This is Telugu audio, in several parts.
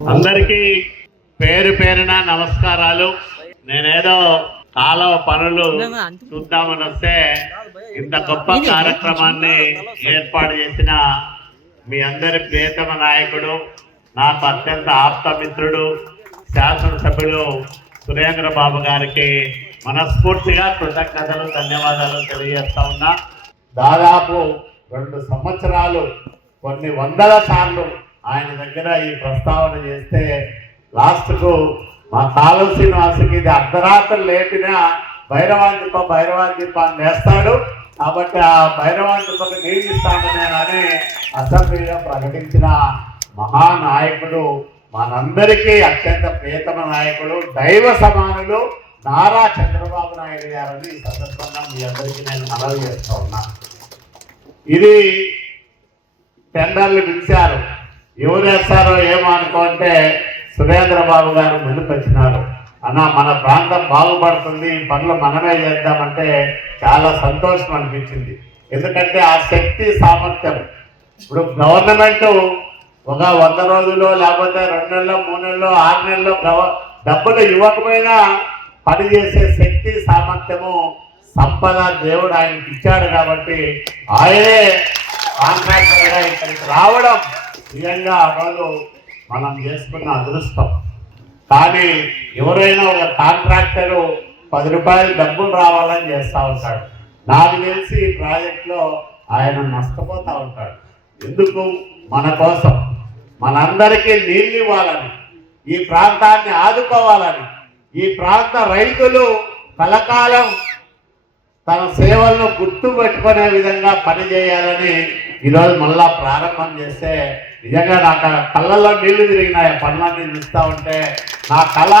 అందరికీ పేరు పేరున నమస్కారాలు. నేనేదో కాలువ పనులు చూద్దామని వస్తే ఇంత గొప్ప కార్యక్రమాన్ని ఏర్పాటు చేసిన మీ అందరి ప్రియతమ నాయకుడు, నాకు అత్యంత ఆప్తమిత్రుడు, శాసనసభ్యులు సురేంద్ర బాబు గారికి మనస్ఫూర్తిగా కృతజ్ఞతలు, ధన్యవాదాలు తెలియజేస్తా ఉన్నా. దాదాపు 2 సంవత్సరాలు కొన్ని వందల సార్లు ఆయన దగ్గర ఈ ప్రస్తావన చేస్తే లాస్ట్కు మా కాలువ శ్రీనివాసుకి ఇది అర్ధరాత్రి లేపిన భైరవాంతిప అని వేస్తాడు. కాబట్టి ఆ భైరవాంతిపకు నీళ్ళు ఇస్తానని అని అసెంబ్లీలో ప్రకటించిన మహానాయకుడు, మనందరికీ అత్యంత ప్రియతమ నాయకుడు, దైవ సమానులు నారా చంద్రబాబు నాయుడు గారని ఈ సందర్భంగా మీ అందరికీ నేను మనవి చేస్తూ ఉన్నా. ఇది టెండర్లు పిలిచారు, ఎవరు వేస్తారో ఏమో అనుకుంటే సురేంద్ర బాబు గారు ముందుకొచ్చినారు. అన్న మన ప్రాంతం బాగుపడుతుంది, ఈ పనులు మనమే చేద్దామంటే చాలా సంతోషం అనిపించింది. ఎందుకంటే ఆ శక్తి సామర్థ్యం ఇప్పుడు గవర్నమెంట్ ఒక 100 రోజుల్లో లేకపోతే 2 నెలల్లో 3 నెలల్లో 6 నెలల్లో డబ్బులు ఇవ్వకపోయినా పనిచేసే శక్తి సామర్థ్యము సంపద దేవుడు ఆయనకి ఇచ్చాడు. కాబట్టి ఆయనే కాంట్రాక్టర్గా ఇక్కడికి రావడం నిజంగా ఆ రోజు మనం చేసుకున్న అదృష్టం. కానీ ఎవరైనా ఒక కాంట్రాక్టరు 10 రూపాయలు డబ్బులు రావాలని చేస్తూ ఉంటాడు. నాకు తెలిసి ఈ ప్రాజెక్టులో ఆయన నష్టపోతూ ఉంటాడు. ఎందుకు? మన కోసం, మనందరికీ నీళ్ళు ఇవ్వాలని, ఈ ప్రాంతాన్ని ఆదుకోవాలని, ఈ ప్రాంత రైతులు కలకాలం తన సేవలను గుర్తు పెట్టుకునే విధంగా పనిచేయాలని ఈరోజు మళ్ళా ప్రారంభం చేస్తే నిజంగా నాకు కళ్ళల్లో నీళ్లు తిరిగినాయి. పనులన్నీ చూస్తూ ఉంటే నా కళ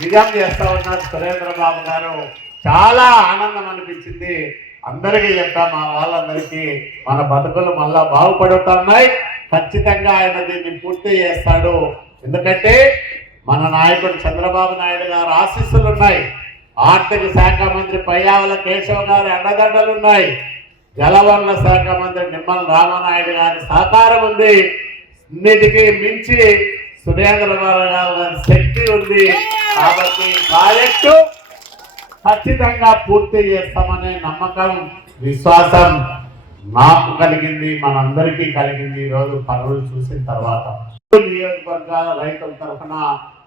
నిజం చేస్తూ ఉన్నారు సురేంద్ర బాబు గారు. చాలా ఆనందం అనిపించింది. అందరికీ చెప్తా, మా వాళ్ళందరికీ మన బతుకులు మళ్ళా బాగుపడుతున్నాయి. ఖచ్చితంగా ఆయన దీన్ని పూర్తి చేస్తాడు. ఎందుకంటే మన నాయకుడు చంద్రబాబు నాయుడు గారు ఆశీస్సులు ఉన్నాయి, ఆర్థిక శాఖ మంత్రి పయ్యావుల కేశవ్ గారి అండదండలు ఉన్నాయి, జలవనరుల శాఖ మంత్రి నిమ్మల రామనాయుడు గారి సహకారం ఉంది, అన్నిటికీ మించి సురేంద్ర బాబు గారి శక్తి ఉంది. కాబట్టి ప్రాజెక్టు ఖచ్చితంగా పూర్తి చేస్తామనే నమ్మకం, విశ్వాసం నాకు కలిగింది, మనందరికీ కలిగింది ఈరోజు పనులు చూసిన తర్వాత. నియోజకవర్గాల రైతుల తరఫున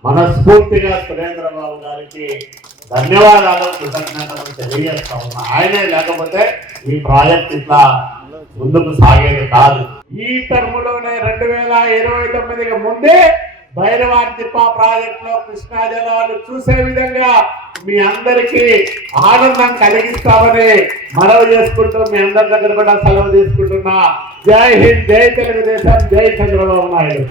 మనస్ఫూర్తిగా సురేంద్ర బాబు గారికి ధన్యవాదాలు, కృతజ్ఞతలు తెలియజేస్తా ఉన్నా. ఆయనే లేకపోతే ఈ ప్రాజెక్ట్ ఇట్లా ముందుకు సాగేది కాదు. ఈ టర్ములోనే 2029కి ముందే భైరవాంతిప ప్రాజెక్ట్ లో కృష్ణా జలాలు చూసే విధంగా మీ అందరికీ ఆనందం కలిగిస్తామని మనవి చేసుకుంటూ మీ అందరి దగ్గర కూడా సెలవు తీసుకుంటున్నా. జై హింద్, జై తెలుగుదేశం, జై చంద్రబాబు నాయుడు.